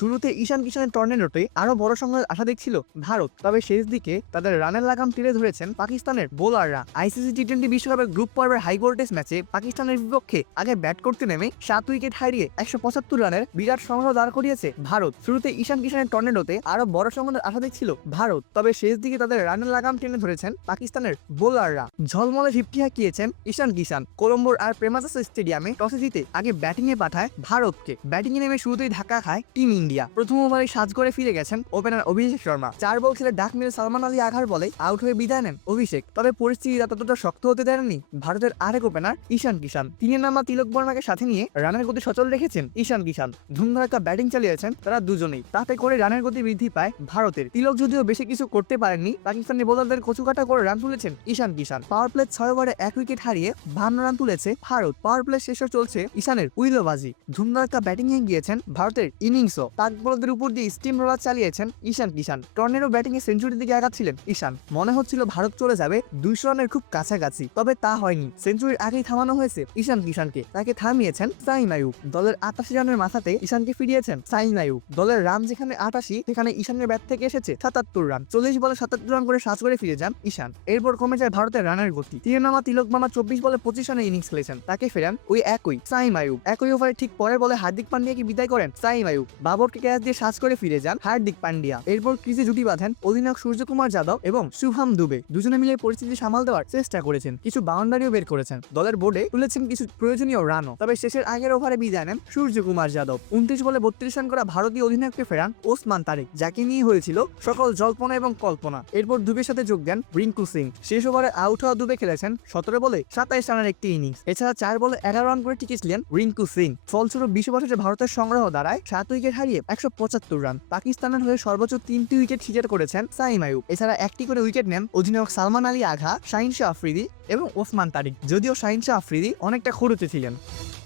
শুরুতে ঈশান কিশনের টর্নেডোতে আরো বড় সংখ্যার আশা দেখছিল ভারত, তবে শেষ দিকে তাদের রানের লাগাম টেনে ধরেছেন পাকিস্তানের বোলাররা। আইসিসি টি-20 বিশ্বকাপের গ্রুপ পর্বের হাই ভোল্টেজ ম্যাচে পাকিস্তানের বিপক্ষে আগে ব্যাট করতে নেমে 7 উইকেট হারিয়ে 175 রানের বিরাট সংগ্রহ দাঁড় করিয়েছে ভারত। শুরুতে ঈশান কিশনের টর্নেডোতে আরো বড় সংখ্যার আশা দেখছিল ভারত, তবে শেষ দিকে তাদের রানের লাগাম টেনে ধরেছেন পাকিস্তানের বোলাররা। ঝলমলে 50 হাঁকিয়েছেন ঈশান কিশান। কলম্বোর আর প্রেমাদাসা স্টেডিয়ামে টসে জিতে আগে ব্যাটিং এ পাঠায় ভারতকে। ব্যাটিং এ নেমে শুরুতেই ধাক্কা খায় টিম ইন্ডিয়া। প্রথম ওভারে সাজ করে ফিরে গেছেন ওপেনার অভিষেক শর্মা। 4 বল খেলে ডাক মেরে সালমান আলী আঘার বলে আউট হয়ে বিদায় নেন অভিষেক। তবে পরিস্থিতি ততটা শক্ত হতে দেননি ভারতের আরেক ওপেনার ঈশান কিশান। তিনের নামা তিলক বর্মাকে সাথে নিয়ে রানের গতি সচল রেখেছেন ঈশান কিশান। ধুমধারাক্কা ব্যাটিং চালিয়েছেন তারা দুজনেই, তাতে করে রানের গতি বৃদ্ধি পায় ভারতের। তিলক যদিও বেশি কিছু করতে পারেননি, পাকিস্তানি বোলারদের কচুকাটা করে রান তুলেছেন ঈশান কিশান। পাওয়ার প্লে 6 ওভারে 1 উইকেট হারিয়ে 52 রান তুলেছে ভারত। পাওয়ার প্লে শেষে চলছে ঈশানের উইলোবাজি। ধুমধারাক্কা ব্যাটিং এ গিয়েছেন ভারতের ইনিংসও। পাক বোলারদের উপর দিয়ে স্টিম রোলার চালিয়েছেন ঈশান কিশান। টর্নেডো ব্যাটিং এ সেঞ্চুরির দিকে আগাচ্ছিলেন ঈশান। মনে হচ্ছিল ভারত চলে যাবে 200 রানের খুব কাছাকাছি, তবে তা হয়নি। সেঞ্চুরির আগেই থামানো হয়েছে ঈশান কিশানকে। তাকে থামিয়েছেন সাইম আইয়ুব। দলের 88 রানের মাথাতে ঈশানকে ফিরিয়েছেন সাইম আইয়ুব। দলের রান যেখানে 88, সেখানে ঈশানের ব্যাট থেকে এসেছে 77 রান। 40 বলে 77 রান করে সাজ করে ফিরে যান ঈশান। এরপর কমে যায় ভারতের রানের গতি। তিনের নামা তিলক বর্মা 24 বলে 25 রানের ইনিংস খেলেছেন। তাকে ফেরান ওই একই সাইম আইয়ুব। একই ওভারে ঠিক পরের বলে হার্দিক পান্ডিয়াকে বিদায় করেন সাইম আইয়ুব। বাবরকে ক্যাচ দিয়ে সাজ করে ফিরে যান হার্দিক পান্ডিয়া। এরপর ক্রিজে জুটি বাঁধেন অধিনায়ক সূর্যকুমার যাদব এবং শুভম দুবে। দুজনে মিলে পরিস্থিতি সামাল দেওয়ার চেষ্টা করেছেন, কিছু বাউন্ডারিও বের করেছেন, দলের বোর্ডে তুলেছেন কিছু প্রয়োজনীয় রানও। তবে শেষের আগের ওভারে বিদায় নেন সূর্যকুমার যাদব। 29 বলে 32 রান করা ভারতীয় অধিনায়ককে ফেরান ওসমান তারিক, যাকে নিয়ে হয়েছিল সকল জল্পনা এবং কল্পনা। এরপর দুবের সাথে যোগ দেন রিঙ্কু সিং। শেষ ওভারে আউট হওয়া দুবে খেলেছেন 17 বলে 27 রানের একটি ইনিংস। এছাড়া 4 বলে 11 রান করে টিকেছিলেন রিঙ্কু সিং। ফলস্বরূপ 20 ওভারে ভারতের সংগ্রহ দাঁড়ায় 7 উইকেট হারিয়ে 175 রান। পাকিস্তানের হয়ে সর্বোচ্চ 3টি উইকেট শিকার করেছেন সাইম আইয়ুব। এছাড়া একটি করে উইকেট নেন অধিনায়ক সালমান আলী আঘা, শাহিন শাহ আফ্রিদি এবং ওসমান তারিক। যদিও শাহিন শাহ আফ্রিদি অনেকটা খরুচে ছিলেন।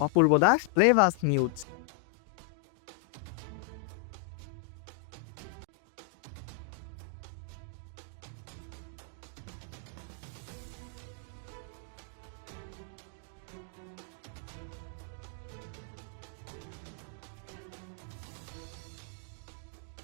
অপূর্ব দাস, প্লেভাস নিউজ।